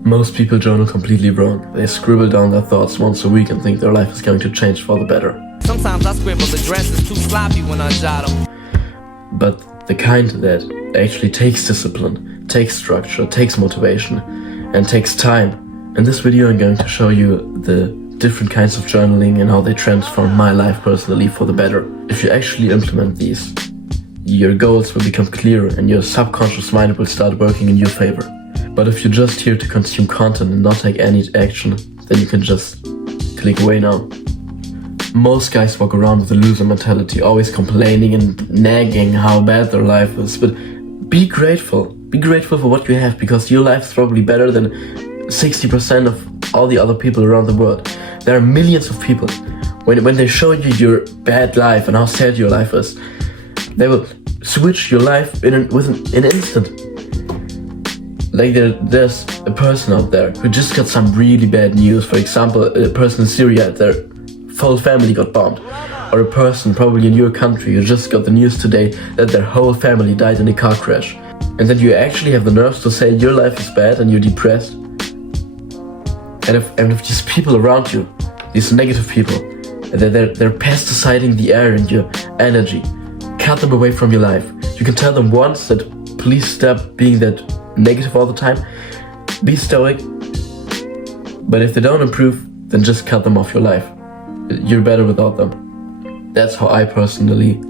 Most people journal completely wrong. They scribble down their thoughts once a week and think their life is going to change for the better. Sometimes I scribble addresses too sloppy when I jot them. But the kind that actually takes discipline, takes structure, takes motivation, and takes time. In this video I'm going to show you the different kinds of journaling and how they transform my life personally for the better. If you actually implement these, your goals will become clearer and your subconscious mind will start working in your favor. But if you're just here to consume content and not take any action, then you can just click away now. Most guys walk around with a loser mentality, always complaining and nagging how bad their life is. But be grateful. Be grateful for what you have, because your life is probably better than 60% of all the other people around the world. There are millions of people. When they show you your bad life and how sad your life is, they will switch your life in an instant. Like there's a person out there who just got some really bad news. For example, a person in Syria, their whole family got bombed. Or a person probably in your country who just got the news today that their whole family died in a car crash. And then you actually have the nerves to say your life is bad and you're depressed. And if these people around you, these negative people, they're pesticiding the air and your energy, cut them away from your life. You can tell them once that please stop being that negative all the time, be stoic, but if they don't improve, then just cut them off your life. You're better without them. That's how I personally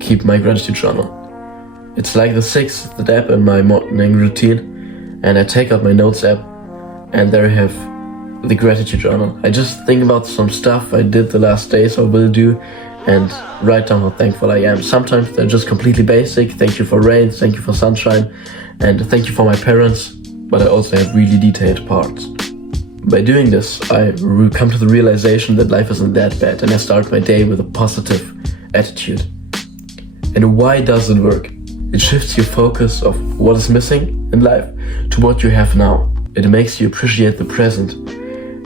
keep my gratitude journal. It's like the 6th step in my morning routine, and I take out my notes app and there I have the gratitude journal. I just think about some stuff I did the last days or will do and write down how thankful I am. Sometimes they're just completely basic. Thank you for rain, thank you for sunshine, and thank you for my parents, but I also have really detailed parts. By doing this, I come to the realization that life isn't that bad, and I start my day with a positive attitude. And why does it work? It shifts your focus of what is missing in life to what you have now. It makes you appreciate the present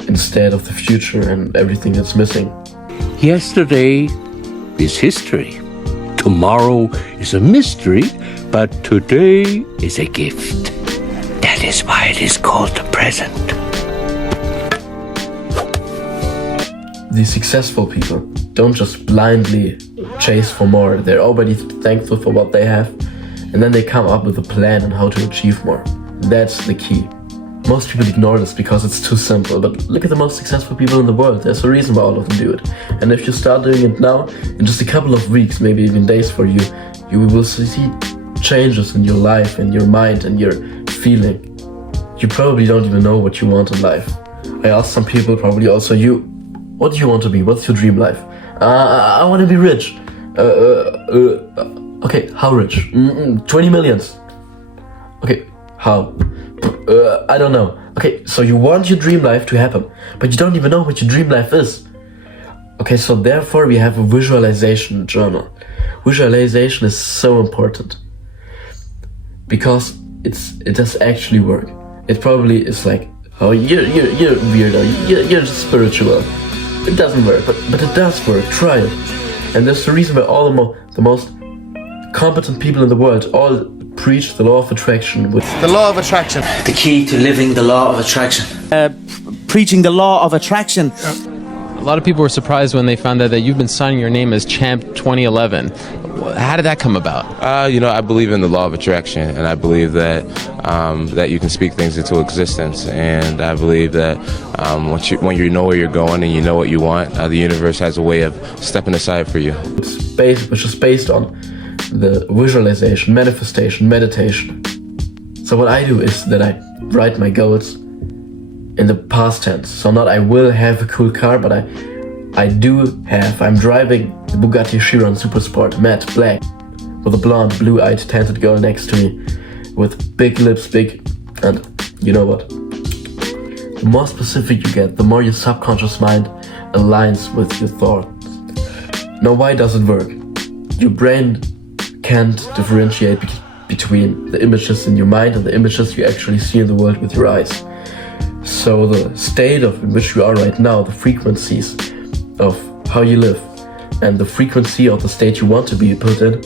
instead of the future and everything that's missing. Yesterday is history. Tomorrow is a mystery, but today is a gift. That is why it is called the present. These successful people don't just blindly chase for more. They're already thankful for what they have, and then they come up with a plan on how to achieve more. That's the key. Most people ignore this because it's too simple, but look at the most successful people in the world. There's a reason why all of them do it. And if you start doing it now, in just a couple of weeks, maybe even days for you, you will see changes in your life and your mind and your feeling. You probably don't even know what you want in life. I asked some people, probably also you, what do you want to be? What's your dream life? I want to be rich. Okay, how rich? 20 millions. Okay, how? I don't know. Okay, so you want your dream life to happen, but you don't even know what your dream life is. Okay, so therefore we have a visualization journal. Visualization is so important because it does actually work. It probably is like, oh, you're weirdo, you're spiritual. It doesn't work, but it does work. Try it. And that's the reason why all the most competent people in the world all preach the law of attraction. The law of attraction. The key to living the law of attraction. Preaching the law of attraction. A lot of people were surprised when they found out that you've been signing your name as Champ 2011. How did that come about? I believe in the law of attraction, and I believe that that you can speak things into existence. And I believe that when you know where you're going and you know what you want, the universe has a way of stepping aside for you. Which is based on the visualization, manifestation, meditation. So what I do is that I write my goals in the past tense. So not I will have a cool car, but I'm driving the Bugatti Chiron Super Sport matte black with a blonde, blue-eyed, tinted girl next to me with big lips, and you know what? The more specific you get, the more your subconscious mind aligns with your thoughts. Now, why does it work? Your brain can't differentiate between the images in your mind and the images you actually see in the world with your eyes. So the state in which you are right now, the frequencies of how you live, and the frequency of the state you want to be put in,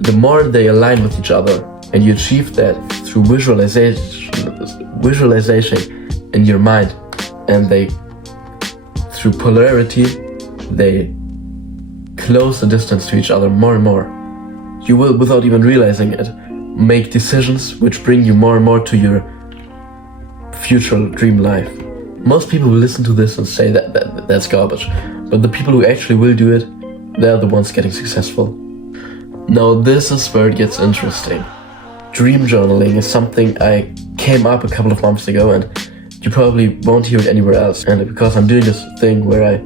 the more they align with each other, and you achieve that through visualization in your mind, and through polarity, they close the distance to each other more and more. You will, without even realizing it, make decisions which bring you more and more to your future dream life. Most people will listen to this and say that's garbage, but the people who actually will do it, they're the ones getting successful. Now this is where it gets interesting. Dream journaling is something I came up a couple of months ago, and you probably won't hear it anywhere else. And because I'm doing this thing where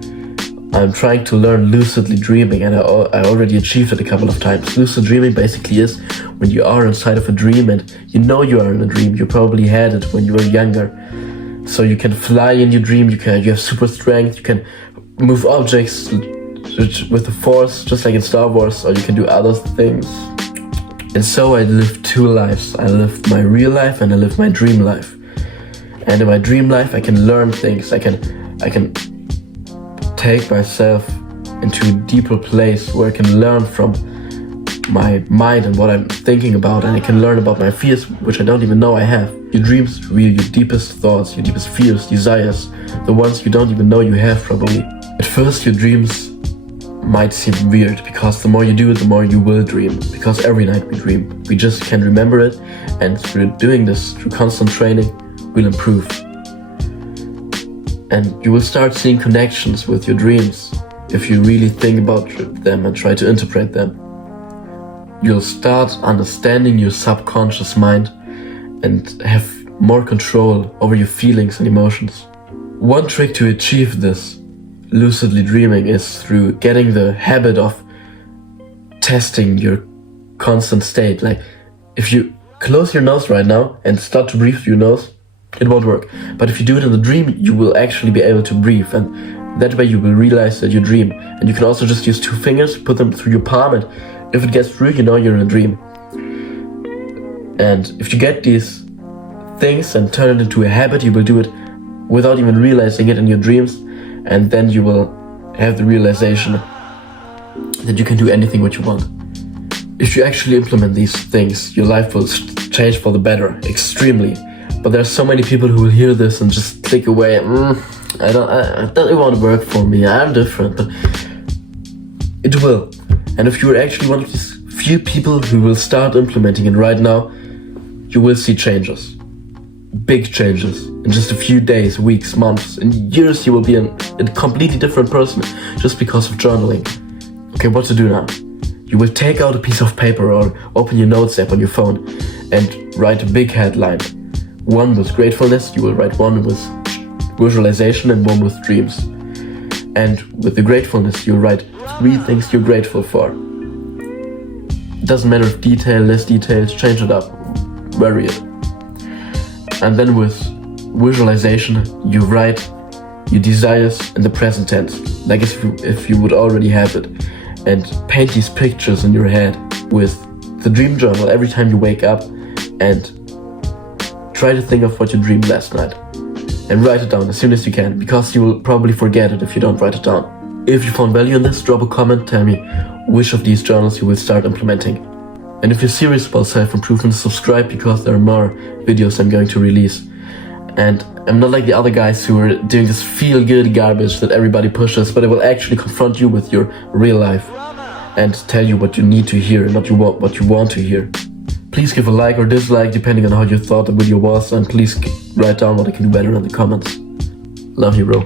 I'm trying to learn lucidly dreaming, and I already achieved it a couple of times. Lucid dreaming basically is when you are inside of a dream and you know you are in a dream. You probably had it when you were younger. So you can fly in your dream, you have super strength, you can move objects with the force, just like in Star Wars, or you can do other things. And so I lived two lives. I lived my real life and I lived my dream life. And in my dream life I can learn things, I can take myself into a deeper place where I can learn from my mind and what I'm thinking about, and I can learn about my fears, which I don't even know I have. Your dreams reveal your deepest thoughts, your deepest fears, desires, the ones you don't even know you have probably. At first your dreams might seem weird, because the more you do it, the more you will dream, because every night we dream. We just can't remember it, and through doing this, through constant training, we'll improve. And you will start seeing connections with your dreams if you really think about them and try to interpret them. You'll start understanding your subconscious mind and have more control over your feelings and emotions. One trick to achieve this lucidly dreaming is through getting the habit of testing your constant state. Like, if you close your nose right now and start to breathe through your nose, it won't work. But if you do it in the dream, you will actually be able to breathe, and that way you will realize that you dream. And you can also just use 2 fingers, put them through your palm, and if it gets through, you know you're in a dream. And if you get these things and turn it into a habit, you will do it without even realizing it in your dreams, and then you will have the realization that you can do anything what you want. If you actually implement these things, your life will change for the better, extremely. But there's so many people who will hear this and just click away. I don't want to work for me, I'm different, but it will. And if you're actually one of these few people who will start implementing it right now, you will see changes. Big changes. In just a few days, weeks, months, in years you will be a completely different person just because of journaling. Okay, what to do now? You will take out a piece of paper or open your notes app on your phone and write a big headline. One with gratefulness, you will write one with visualization and one with dreams. And with the gratefulness, you'll write 3 things you're grateful for. It doesn't matter if detail, less details, change it up, vary it. And then with visualization, you write your desires in the present tense, like if you would already have it, and paint these pictures in your head with the dream journal every time you wake up, and try to think of what you dreamed last night and write it down as soon as you can, because you will probably forget it if you don't write it down. If you found value in this, drop a comment, tell me which of these journals you will start implementing. And if you're serious about self-improvement, subscribe, because there are more videos I'm going to release. And I'm not like the other guys who are doing this feel-good garbage that everybody pushes, but I will actually confront you with your real life and tell you what you need to hear and not what you want to hear. Please give a like or dislike depending on how you thought the video was, and please write down what I can do better in the comments. Love you, bro.